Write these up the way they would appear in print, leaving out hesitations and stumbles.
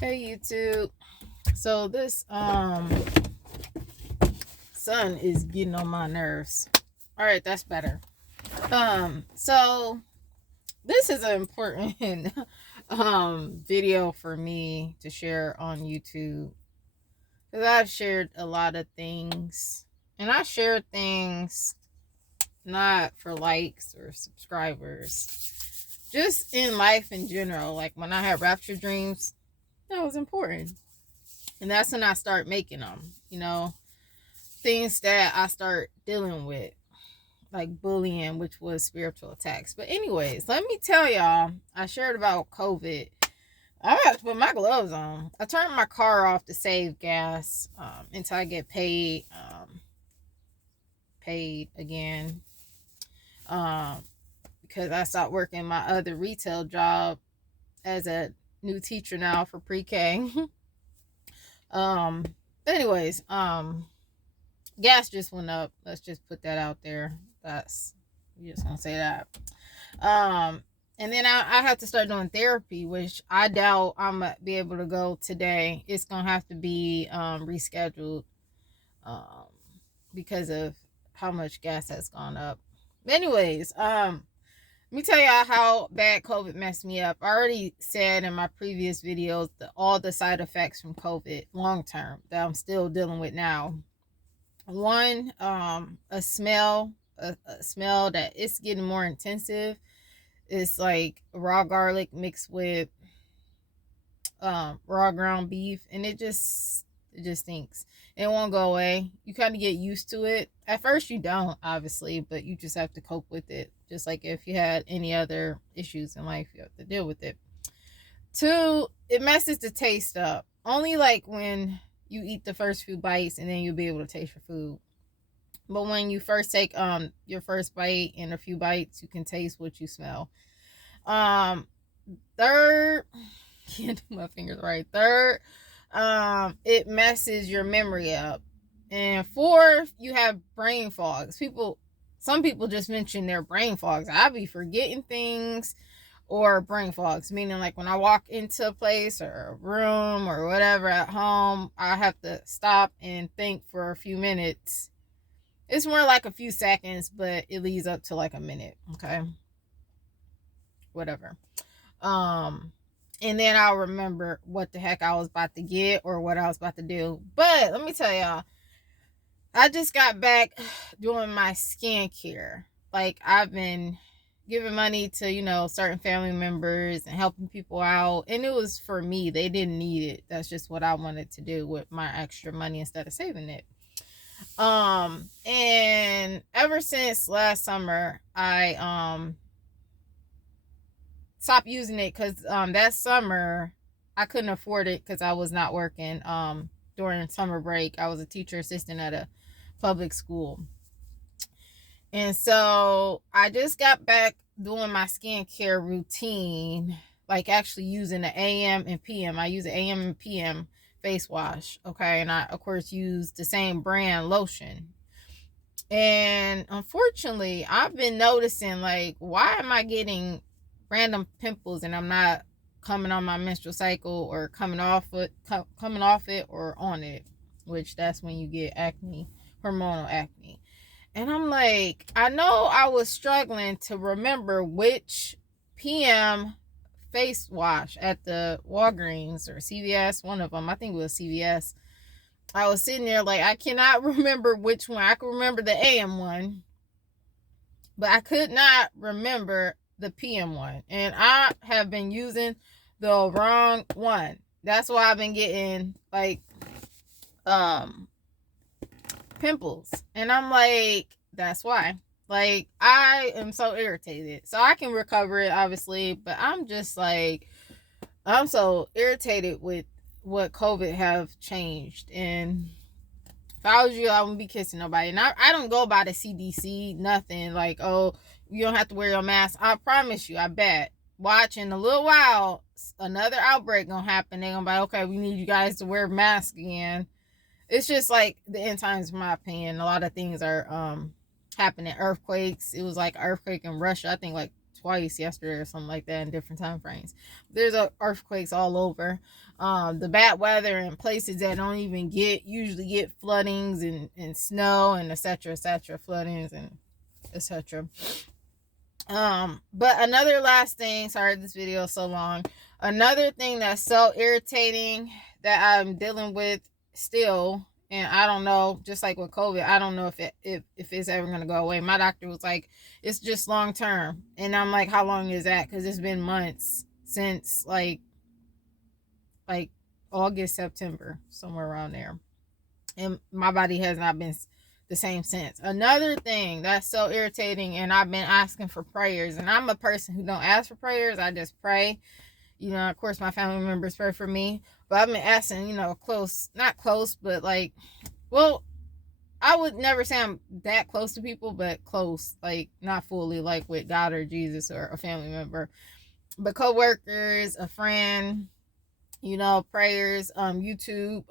Hey YouTube. So this sun is getting on my nerves. All right, that's better. So this is an important video for me to share on YouTube because I've shared a lot of things, and I share things not for likes or subscribers, just in life in general. Like when I had rapture dreams, that was important. And that's when I start making them, things that I start dealing with, like bullying, which was spiritual attacks. But anyways, let me tell y'all, I shared about COVID. I have to put my gloves on. I turned my car off to save gas until I get paid again. Because I stopped working my other retail job as a new teacher now for pre-K. um, anyways, gas just went up. Let's just put that out there. That's, you just gonna say that. And then I have to start doing therapy, which I doubt I'm gonna be able to go today. It's gonna have to be rescheduled because of how much gas has gone up. But anyways, let me tell y'all how bad COVID messed me up. I already said in my previous videos all the side effects from COVID long term that I'm still dealing with now. One, a smell that it's getting more intensive. It's like raw garlic mixed with raw ground beef, and it just stinks. It won't go away. You kind of get used to it. At first you don't, obviously, but you just have to cope with it. Just like if you had any other issues in life, you have to deal with it. Two, it messes the taste up. Only like when you eat the first few bites, and then you'll be able to taste your food. But when you first take your first bite and a few bites, you can taste what you smell. Third, can't do my fingers right. Third, it messes your memory up. And fourth, you have brain fogs. Some people just mention their brain fogs. I be forgetting things, or brain fogs, meaning like when I walk into a place or a room or whatever at home, I have to stop and think for a few minutes. It's more like a few seconds, but it leads up to like a minute. Okay. Whatever. And then I'll remember what the heck I was about to get or what I was about to do. But let me tell y'all, I just got back doing my skincare. Like I've been giving money to, certain family members and helping people out. And it was for me. They didn't need it. That's just what I wanted to do with my extra money instead of saving it. And ever since last summer, I stopped using it because that summer I couldn't afford it because I was not working during summer break. I was a teacher assistant at a public school. And so I just got back doing my skincare routine, like actually using the AM and PM. I use the AM and PM face wash, okay? And I, of course, use the same brand lotion. And unfortunately, I've been noticing, like, why am I getting random pimples and I'm not coming on my menstrual cycle or coming off it or on it, which that's when you get acne, hormonal acne. And I'm like, I know I was struggling to remember which PM face wash at the Walgreens or CVS, one of them. I think it was CVS. I was sitting there like, I cannot remember which one. I can remember the AM one, but I could not remember the PM one. And I have been using the wrong one. That's why I've been getting like pimples. And I'm like, that's why. Like, I am so irritated. So I can recover it, obviously, but I'm just like, I'm so irritated with what COVID have changed. And if I was you, I wouldn't be kissing nobody. And I don't go by the CDC, nothing like, oh, you don't have to wear your mask. I promise you, I bet. Watch in a little while, another outbreak gonna happen. They're gonna be like, okay, we need you guys to wear masks again. It's just like the end times, in my opinion. A lot of things are happening. Earthquakes. It was like an earthquake in Russia, I think like twice yesterday or something like that in different time frames. There's earthquakes all over. the bad weather in places that don't even usually get floodings and snow and etc, floodings and etc. But another last thing, sorry this video is so long. Another thing that's so irritating that I'm dealing with still, and I don't know, just like with COVID, I don't know if it's ever gonna go away. My doctor was like, it's just long term, and I'm like, how long is that? Because it's been months since like August, September, somewhere around there, and my body has not been the same since. Another thing that's so irritating, and I've been asking for prayers, and I'm a person who don't ask for prayers, I just pray. You know, of course my family members pray for me, but I've been asking, you know, close, not close, but like, well, I would never say I'm that close to people, but close, like not fully, like with God or Jesus or a family member, but co-workers, a friend, you know, prayers, YouTube,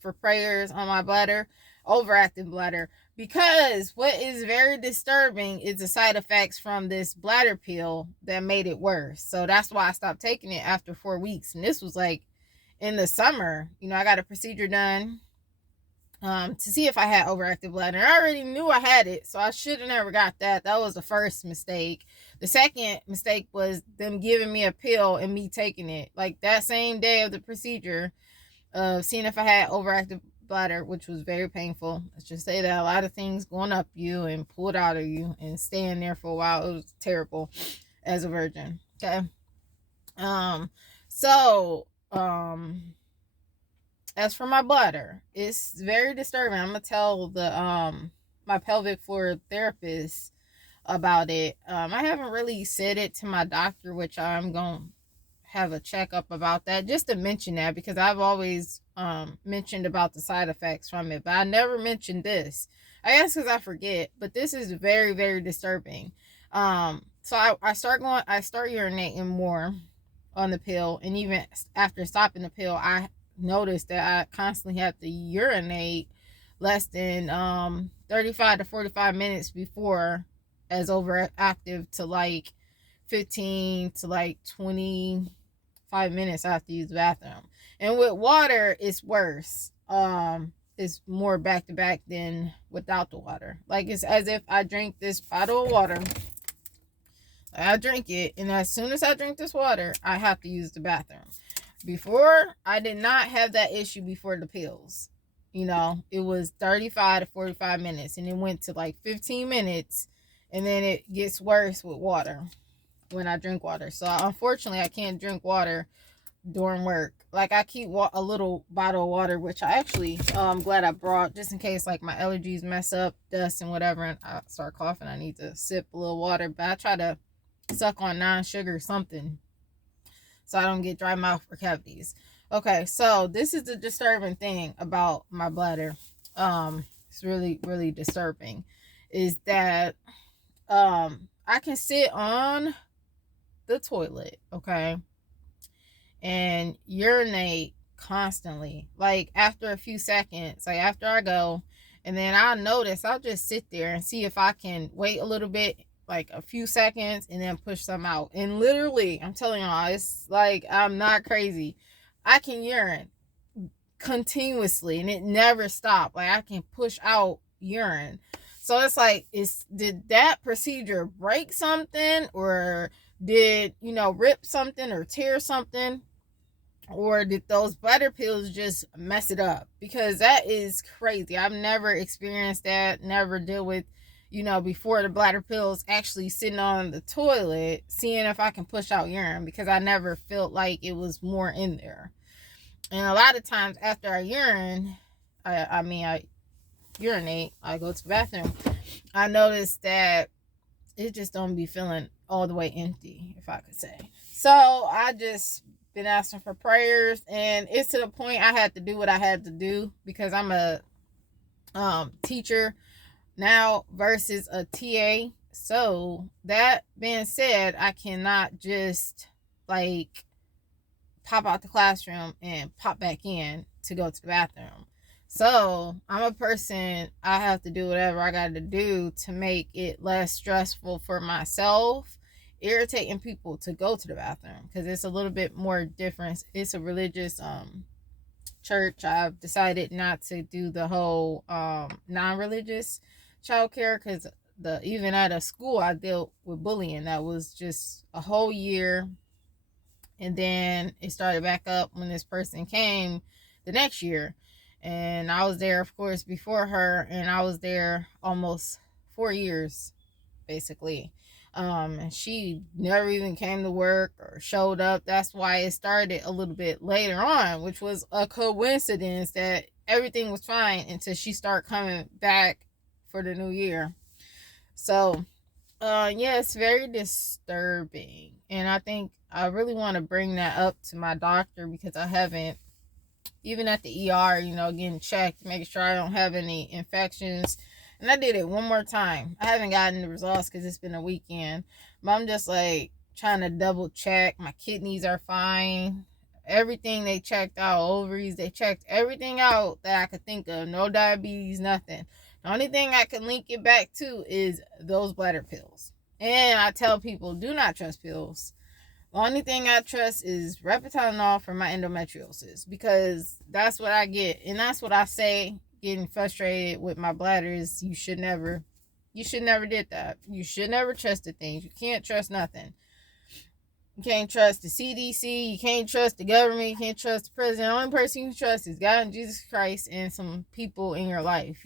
for prayers on my bladder, overactive bladder, because what is very disturbing is the side effects from this bladder pill that made it worse. So that's why I stopped taking it after 4 weeks. And this was like in the summer. You know, I got a procedure done to see if I had overactive bladder. I already knew I had it, so I should have never got that. That was the first mistake. The second mistake was them giving me a pill and me taking it like that same day of the procedure, seeing if I had overactive bladder, which was very painful. Let's just say that a lot of things going up you and pulled out of you and staying there for a while. It was terrible as a virgin. Okay. So as for my bladder, it's very disturbing. I'm gonna tell the my pelvic floor therapist about it. I haven't really said it to my doctor, which I'm gonna have a checkup about that, just to mention that, because I've always mentioned about the side effects from it, but I never mentioned this. I guess because I forget, but this is very, very disturbing. So I start urinating more on the pill, and even after stopping the pill, I noticed that I constantly have to urinate less than 35 to 45 minutes before, as overactive to like 15 to like 25 minutes after you use the bathroom. And with water, it's worse. It's more back to back than without the water. Like, it's as if I drink this bottle of water, I drink it, and as soon as I drink this water, I have to use the bathroom. Before, I did not have that issue before the pills. You know, it was 35 to 45 minutes, and it went to like 15 minutes, and then it gets worse with water when I drink water. So unfortunately, I can't drink water during work. Like, I keep a little bottle of water, which I actually, I'm glad I brought, just in case like my allergies mess up, dust and whatever, and I start coughing, I need to sip a little water. But I try to suck on non-sugar something so I don't get dry mouth or cavities. Okay, so this is the disturbing thing about my bladder. It's really, really disturbing, is that I can sit on the toilet, okay, and urinate constantly. Like, after a few seconds, like after I go, and then I'll just sit there and see if I can wait a little bit, like a few seconds, and then push some out. And literally, I'm telling y'all, it's like, I'm not crazy. I can urine continuously and it never stopped. Like, I can push out urine. So it's like, did that procedure break something, or did, rip something or tear something, or did those bladder pills just mess it up? Because that is crazy. I've never experienced that, never deal with, before the bladder pills, actually sitting on the toilet, seeing if I can push out urine, because I never felt like it was more in there. And a lot of times after I urinate, I go to the bathroom, I notice that it just don't be feeling all the way empty, if I could say. So I just been asking for prayers, and it's to the point I had to do what I had to do, because I'm a teacher now versus a TA. So that being said, I cannot just like pop out the classroom and pop back in to go to the bathroom. So I'm a person, I have to do whatever I got to do to make it less stressful for myself irritating people to go to the bathroom because it's a little bit more different. It's a religious church. I've decided not to do the whole non-religious childcare because even at a school I dealt with bullying that was just a whole year, and then it started back up when this person came the next year, and I was there of course before her, and I was there almost 4 years basically. And she never even came to work or showed up. That's why it started a little bit later on, which was a coincidence that everything was fine until she started coming back for the new year. So yeah, it's very disturbing, and I think I really want to bring that up to my doctor because I haven't, even at the ER, getting checked, making sure I don't have any infections. And I did it one more time. I haven't gotten the results because it's been a weekend. But I'm just like trying to double check. My kidneys are fine. Everything they checked out, ovaries, they checked everything out that I could think of. No diabetes, nothing. The only thing I can link it back to is those bladder pills. And I tell people, do not trust pills. The only thing I trust is Repatylenol for my endometriosis because that's what I get. And that's what I say getting frustrated with my bladder is you should never did that. You should never trust the things. You can't trust nothing. You can't trust the CDC. You can't trust the government. You can't trust the president. The only person you can trust is God and Jesus Christ and some people in your life,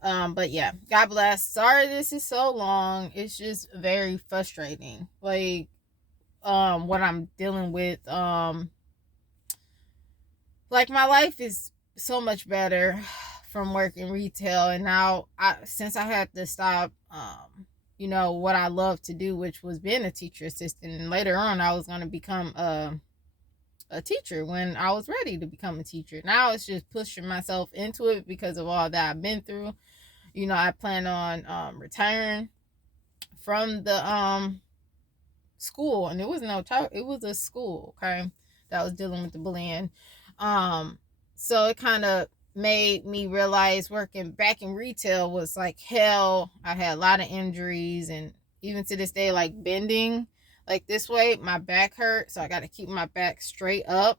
But yeah, God bless. Sorry this is so long. It's just very frustrating. Like, what I'm dealing with. Like my life is so much better from working retail, and now since I had to stop what I love to do, which was being a teacher assistant, and later on I was going to become a teacher when I was ready to become a teacher. Now it's just pushing myself into it because of all that I've been through. I plan on retiring from the school, and it was it was a school, okay, that was dealing with the bullying. So it kind of made me realize working back in retail was like hell. I had a lot of injuries, and even to this day, like bending like this way, my back hurts, so I got to keep my back straight up.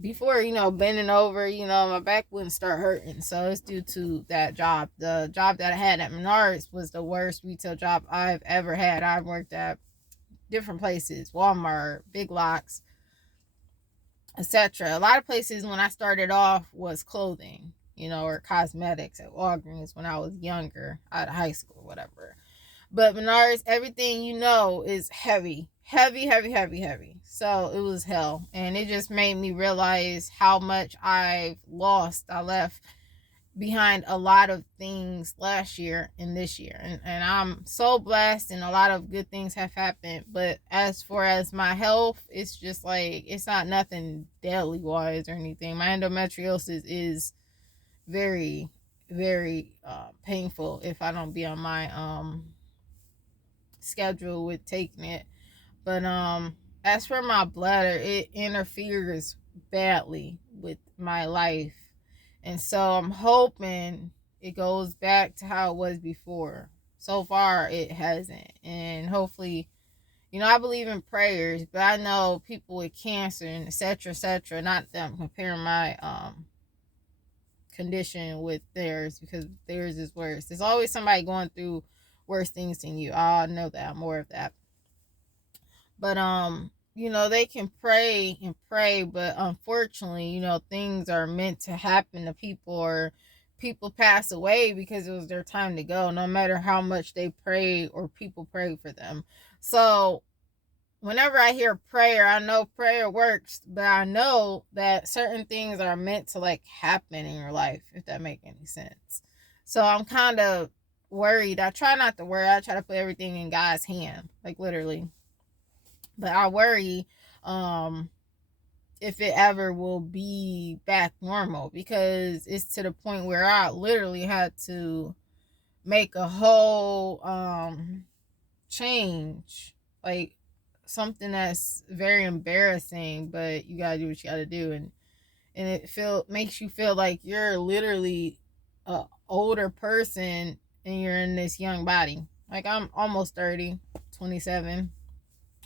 Before, bending over, my back wouldn't start hurting. So it's due to that job. The job that I had at Menards was the worst retail job I've ever had. I've worked at different places, Walmart, Big Lots, etc. A lot of places when I started off was clothing, or cosmetics at Walgreens when I was younger, out of high school, whatever. But Menards, everything is heavy. Heavy, heavy, heavy, heavy. So it was hell. And it just made me realize how much I've lost. I left behind a lot of things last year and this year. And I'm so blessed, and a lot of good things have happened. But as far as my health, it's just like, it's not nothing deadly wise or anything. My endometriosis is very, very painful if I don't be on my schedule with taking it. But as for my bladder, it interferes badly with my life. And so I'm hoping it goes back to how it was before. So far, it hasn't. And hopefully, I believe in prayers, but I know people with cancer and etc. Not that I'm comparing my condition with theirs, because theirs is worse. There's always somebody going through worse things than you. I know that. I'm more of that. But they can pray and pray, but unfortunately, things are meant to happen to people, or people pass away because it was their time to go, no matter how much they pray or people pray for them. So whenever I hear prayer, I know prayer works, but I know that certain things are meant to like happen in your life, if that makes any sense. So I'm kind of worried. I try not to worry. I try to put everything in God's hand, like literally. But I worry if it ever will be back normal, because it's to the point where I literally had to make a whole change, like something that's very embarrassing, but you gotta do what you gotta do, and it makes you feel like you're literally a older person and you're in this young body. Like, I'm almost 30, 27.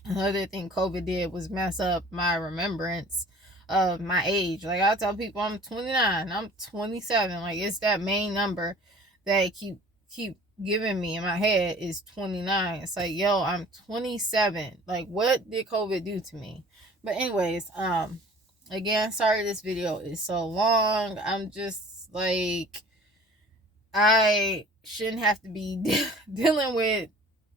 Another thing COVID did was mess up my remembrance of my age. Like, I tell people I'm 29, I'm 27. Like, it's that main number that keep giving me in my head is 29. It's like, yo, I'm 27. Like, what did COVID do to me? But anyways, again, sorry this video is so long. I'm just like, I shouldn't have to be dealing with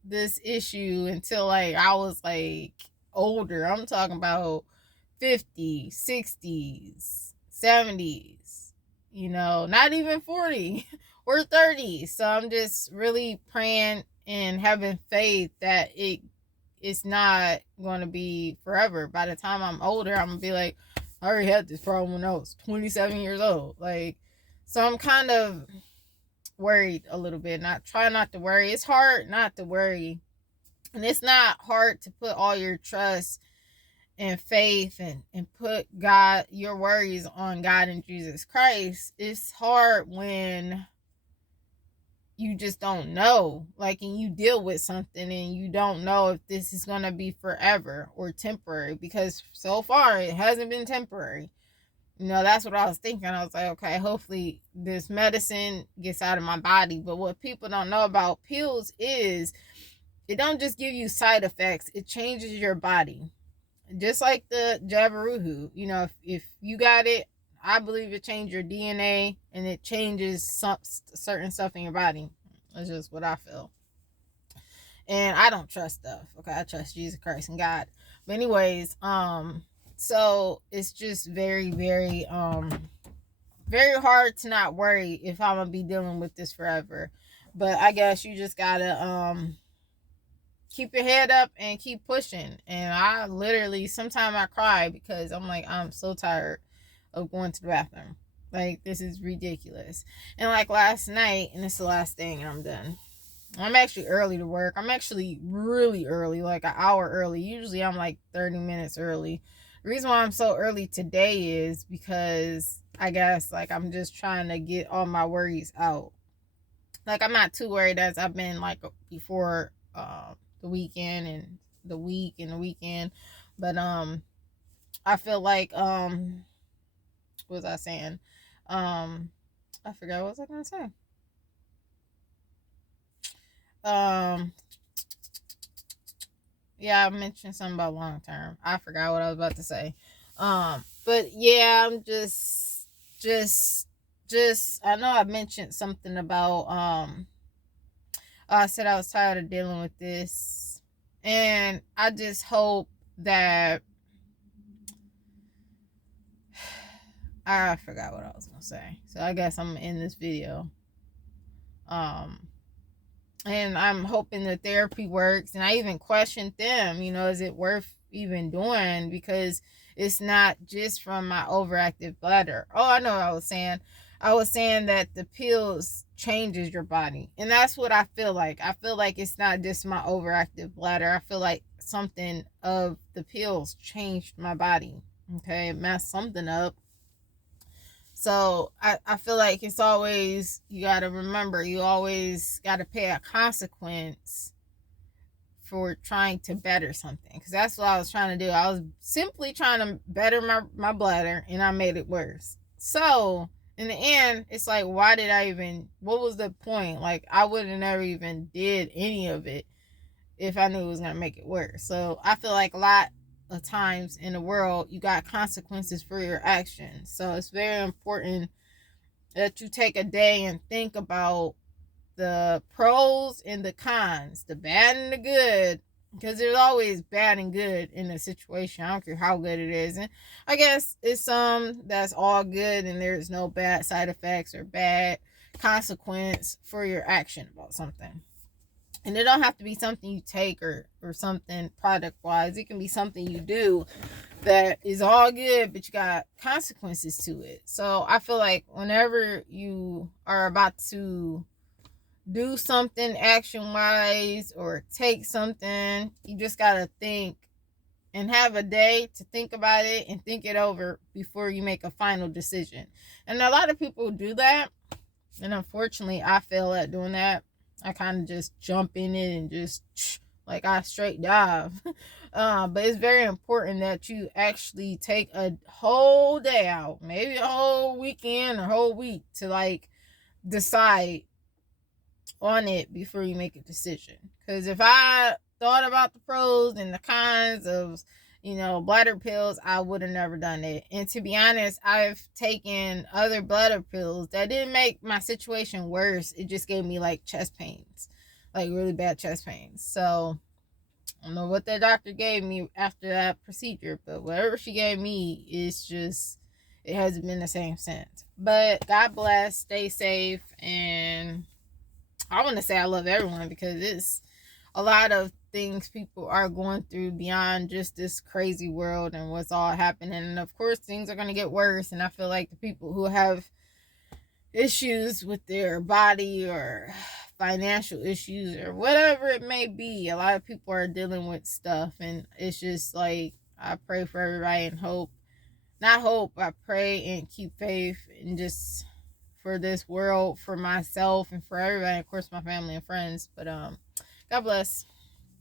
this issue until like I was like older. I'm talking about 50s, 60s, 70s, not even 40 or 30. So I'm just really praying and having faith that it's not going to be forever. By the time I'm older, I'm going to be like, I already had this problem when I was 27 years old. Like, so I'm kind of worried a little bit. Try not to worry. It's hard not to worry, and it's not hard to put all your trust and faith and put your worries on God and Jesus Christ. It's hard when you just don't know, like, and you deal with something and you don't know if this is going to be forever or temporary, because so far it hasn't been temporary. That's what I was thinking. I was like, okay, hopefully this medicine gets out of my body. But what people don't know about pills is it don't just give you side effects. It changes your body. Just like the Javaruhu. If you got it, I believe it changed your DNA and it changes certain stuff in your body. That's just what I feel. And I don't trust stuff. Okay, I trust Jesus Christ and God. But anyways, so it's just very, very, very hard to not worry if I'm gonna be dealing with this forever. But I guess you just gotta keep your head up and keep pushing. And I literally sometimes I cry because I'm like, I'm so tired of going to the bathroom. Like, this is ridiculous. And like last night, and it's the last thing and I'm done. I'm actually early to work. I'm actually really early, like an hour early. Usually I'm like 30 minutes early. The reason why I'm so early today is because I guess like I'm just trying to get all my worries out. Like, I'm not too worried as I've been like before the weekend and the week and the weekend. But I feel like what was I saying? I forgot what was I gonna say. Yeah, I mentioned something about long term. I forgot what I was about to say. But yeah, I'm just I know I mentioned something about I said I was tired of dealing with this, and I just hope that I forgot what I was gonna say. So I guess I'm gonna end this video. And I'm hoping the therapy works. And I even questioned them, is it worth even doing? Because it's not just from my overactive bladder. Oh, I know what I was saying. I was saying that the pills changes your body. And that's what I feel like. I feel like it's not just my overactive bladder. I feel like something of the pills changed my body. Okay, it messed something up. So I feel like it's always, you got to remember, you always got to pay a consequence for trying to better something. Because that's what I was trying to do. I was simply trying to better my bladder, and I made it worse. So in the end, it's like, what was the point? Like, I would have never even did any of it if I knew it was going to make it worse. So I feel like a lot of times in the world, you got consequences for your actions. So it's very important that you take a day and think about the pros and the cons, the bad and the good, because there's always bad and good in a situation. I don't care how good it is. And I guess it's some that's all good and there's no bad side effects or bad consequence for your action about something. And it don't have to be something you take or something product wise. It can be something you do that is all good, but you got consequences to it. So I feel like whenever you are about to do something action wise or take something, you just got to think and have a day to think about it and think it over before you make a final decision. And a lot of people do that. And unfortunately, I fail at doing that. I kind of just jump in it and just like I straight dive. But it's very important that you actually take a whole day out, maybe a whole weekend or whole week to like decide on it before you make a decision. Because if I thought about the pros and the cons of, bladder pills, I would have never done it. And to be honest, I've taken other bladder pills that didn't make my situation worse. It just gave me like chest pains, like really bad chest pains. So I don't know what that doctor gave me after that procedure, but whatever she gave me is just, it hasn't been the same since. But God bless, stay safe, and I want to say I love everyone because it's a lot of things people are going through beyond just this crazy world and what's all happening. And of course, things are going to get worse. And I feel like the people who have issues with their body or financial issues or whatever it may be, a lot of people are dealing with stuff. And it's just like, I pray for everybody and hope. Not hope, I pray and keep faith and just for this world, for myself, and for everybody, of course, my family and friends. But God bless.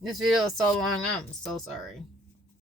This video is so long. I'm so sorry.